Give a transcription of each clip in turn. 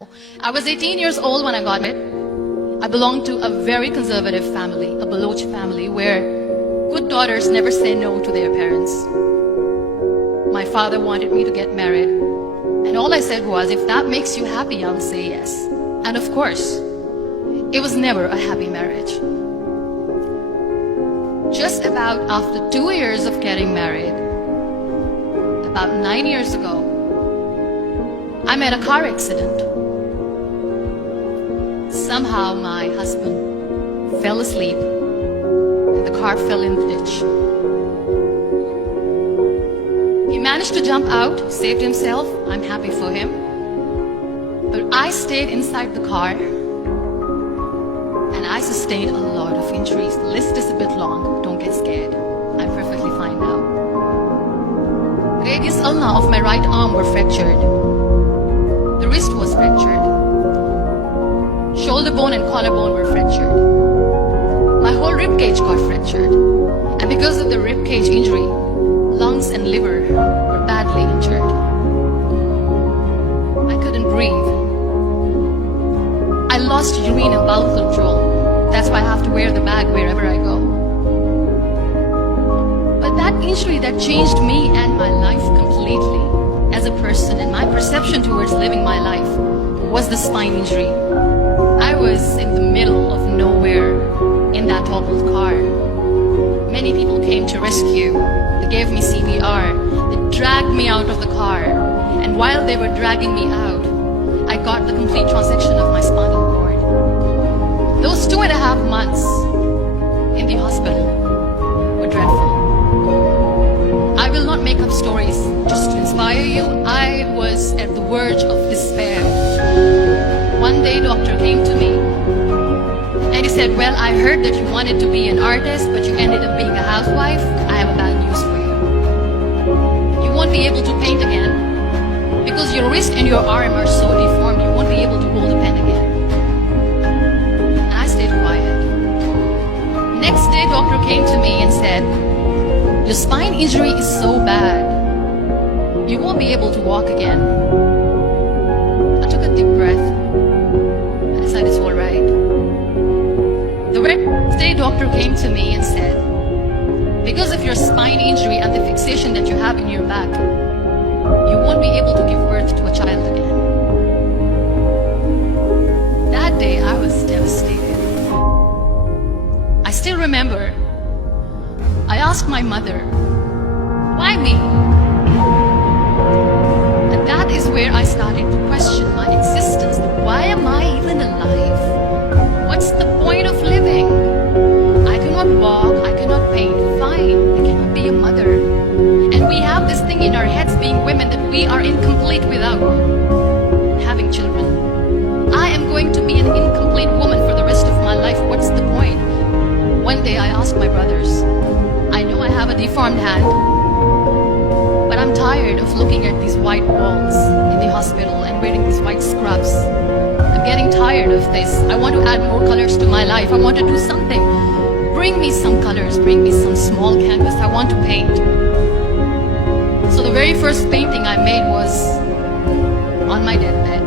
I was 18 years old when I got married. I belonged to a very conservative family, a Baloch family, where good daughters never say no to their parents. My father wanted me to get married, and all I said was, if that makes you happy, I'll say yes. And of course, it was never a happy marriage. Just about after 2 years of getting married, about 9 years ago, I met a car accident. Somehow my husband fell asleep and the car fell in the ditch. He managed to jump out, saved himself. I'm happy for him. But I stayed inside the car and I sustained a lot of injuries. The list is a bit long. Don't get scared. I'm perfectly fine now. Radius ulna of my right arm were fractured. The wrist was fractured. Shoulder bone and collarbone were fractured. My whole rib cage got fractured. And because of the rib cage injury, lungs and liver were badly injured. I couldn't breathe. I lost urine and bowel control. That's why I have to wear the bag wherever I go. But that injury that changed me and my life completely as a person, and my perception towards living my life, was the spine injury. I was in the middle of nowhere in that toppled car. Many people came to rescue. They gave me CPR. They dragged me out of the car. And while they were dragging me out, I got the complete transection of my spinal cord. Those 2.5 months in the hospital were dreadful. I will not make up stories just to inspire you. I was at the verge of despair. One day, doctor came to me and he said, well, I heard that you wanted to be an artist, but you ended up being a housewife. I have a bad news for you. You won't be able to paint again because your wrist and your arm are so deformed, you won't be able to hold a pen again. And I stayed quiet. Next day, doctor came to me and said, your spine injury is so bad, you won't be able to walk again. I took a deep breath. I decided it's all right. The next day, doctor came to me and said, because of your spine injury and the fixation that you have in your back, you won't be able to give birth to a child again. That day, I was devastated. I still remember, I asked my mother, why me? And that is where I started to question my existence. Why am I even alive? What's the point of living? I cannot walk, I cannot paint, fine, I cannot be a mother. And we have this thing in our heads being women that we are incomplete without having children. I am going to be an incomplete woman for the rest of my life. What's the point? One day I asked my brothers, I know I have a deformed hand, but I'm tired of looking at these white walls in the hospital and wearing these white scrubs. I'm getting tired of this. I want to add more colors to my life. I want to do something. Bring me some colors, bring me some small canvas. I want to paint. So the very first painting I made was on my deathbed.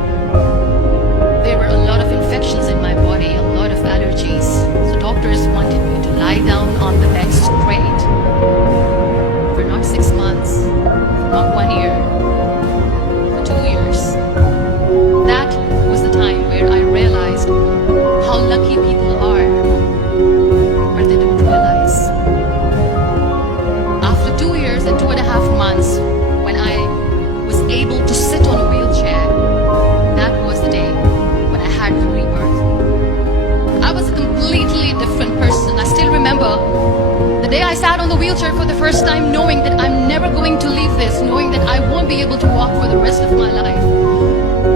There were a lot of infections in my body, a lot of allergies. So doctors wanted me to lie down on the bed straight for not 6 months, not 1 year, for 2 years. That was the time where I realized how lucky people are, but they don't realize. After 2 years and 2.5 months, when I was able to sit on a wheelchair, that was the day when I had the rebirth. I was a completely different person. I still remember the day I sat on the wheelchair for the first time, knowing that I'm never going to leave this, knowing that I won't be able to walk for the rest of my life.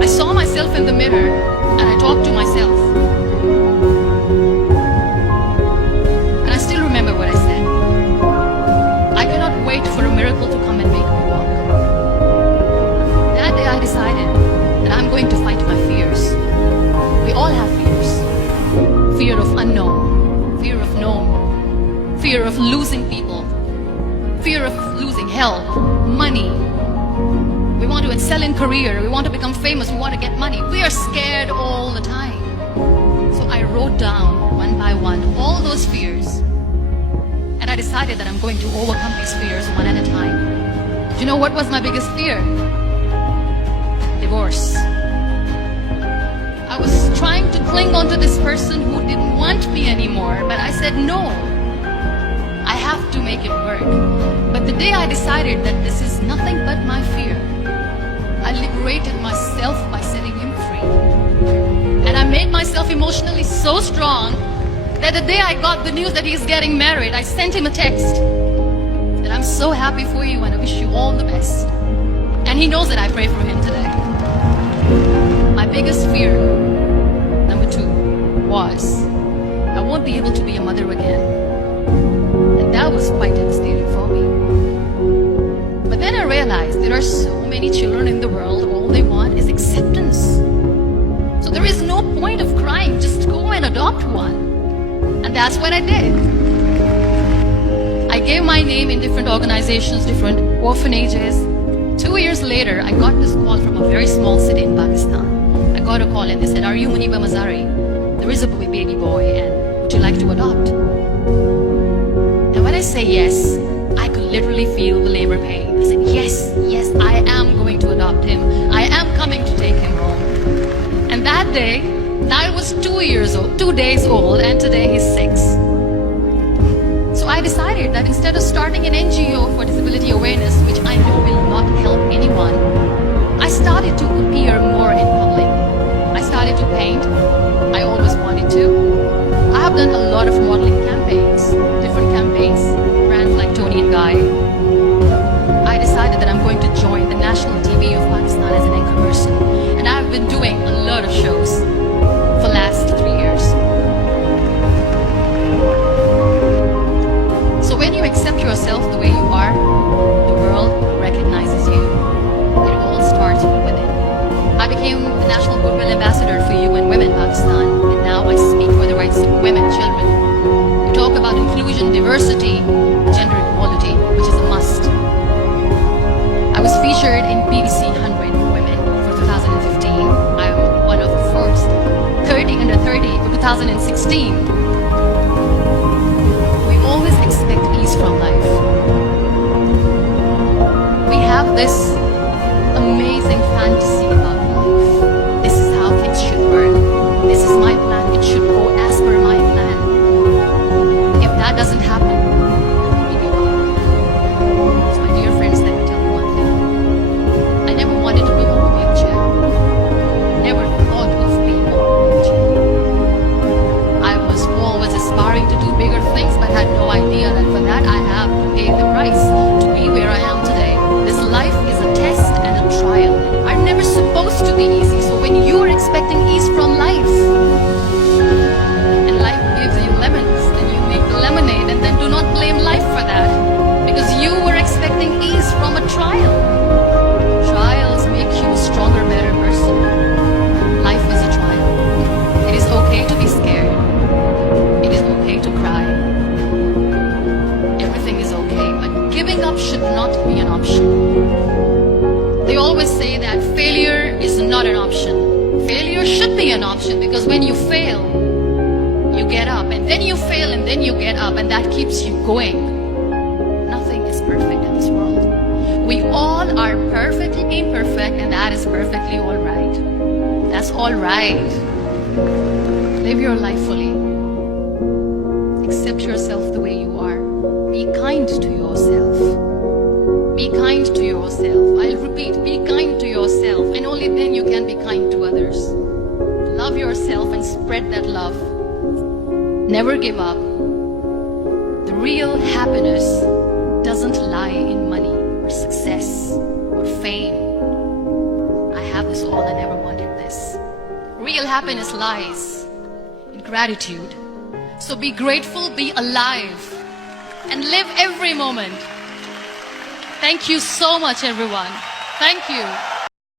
I saw myself in the mirror and I talked to myself. And I still remember what I said. I cannot wait for a miracle to come and make me walk. That day I decided that I'm going to fight my fears. We all have fears. Fear of unknown, fear of known, fear of losing people, fear of losing health, money. We want to excel in career, we want to become famous, we want to get money. We are scared all the time. So I wrote down one by one all those fears, and I decided that I'm going to overcome these fears one at a time. Do you know what was my biggest fear? Divorce. I was trying to cling on to this person who didn't want me anymore, but I said no. I have to make it work. But the day I decided that this is nothing but my fear, I liberated myself by setting him free. And I made myself emotionally so strong that the day I got the news that he's getting married, I sent him a text that I'm so happy for you and I wish you all the best. And he knows that I pray for him today. My biggest fear, number 2, was I won't be able to be a mother again. And that was quite devastating for me. But then I realized there are so many children in the world, all they want is acceptance. So there is no point of crying, just go and adopt one. And that's what I did. I gave my name in different organizations, different orphanages. 2 years later, I got this call from a very small city in Pakistan. I got a call and they said, "Are you Muniba Mazari? There is a baby boy and would you like to adopt?" And when I say yes, I could literally feel the labor pain. I said, yes, I am going to adopt him. I am coming to take him home. And that day, I was 2 days old, and today he's 6. So I decided that instead of starting an NGO for disability awareness, which I know will not help anyone, I started to appear more in public. I started to paint. I always wanted to. I have done a lot of modeling campaigns, different campaigns, brands like Tony and Guy. I decided that I'm going to join the national TV of Pakistan as an anchor person. And I've been doing a lot of shows for the last 3 years. So when you accept yourself the way you are, the world recognizes you. It all starts from within. I became the National Goodwill Ambassador for UN Women Pakistan, and now I speak for the rights of women, children. We talk about inclusion, diversity, gender equality, which is a must. I was featured in BBC 100 Women for 2015. I am one of the first 30 under 30 for 2016. We always expect ease from life. We have this amazing fantasy about life. This is how things should work. This is my plan. It should go as per my plan. If that doesn't happen, we give up. So my dear friends, let me tell you one thing. I never wanted to be on a wheelchair. Never thought of being on a wheelchair. I was always aspiring to do bigger things, but had no idea that for that I have to pay the price to be where I am today. This life is a test and a trial. Are never supposed to be easy. So when you are expecting ease from life, and life gives you lemons, then you make the lemonade, and then do not blame life for that, because you were expecting ease from a trial. Trials make you a stronger, better person. Life is a trial. It is okay to be scared. It is okay to cry. Everything is okay, but giving up should not be an option. They always say that failure is not an option. Failure should be an option, because when you fail, you get up, and then you fail, and then you get up, and that keeps you going. Nothing is perfect in this world. We all are perfectly imperfect, and that is perfectly all right. That's all right. Live your life fully. Accept yourself the way you are. Be kind to yourself. Be kind to yourself. I'll repeat, be kind to yourself, and only then you can be kind to others. Love yourself and spread that love. Never give up. The real happiness doesn't lie in money or success or fame. I have this all, I never wanted this. Real happiness lies in gratitude. So be grateful, be alive, and live every moment. Thank you so much, everyone. Thank you.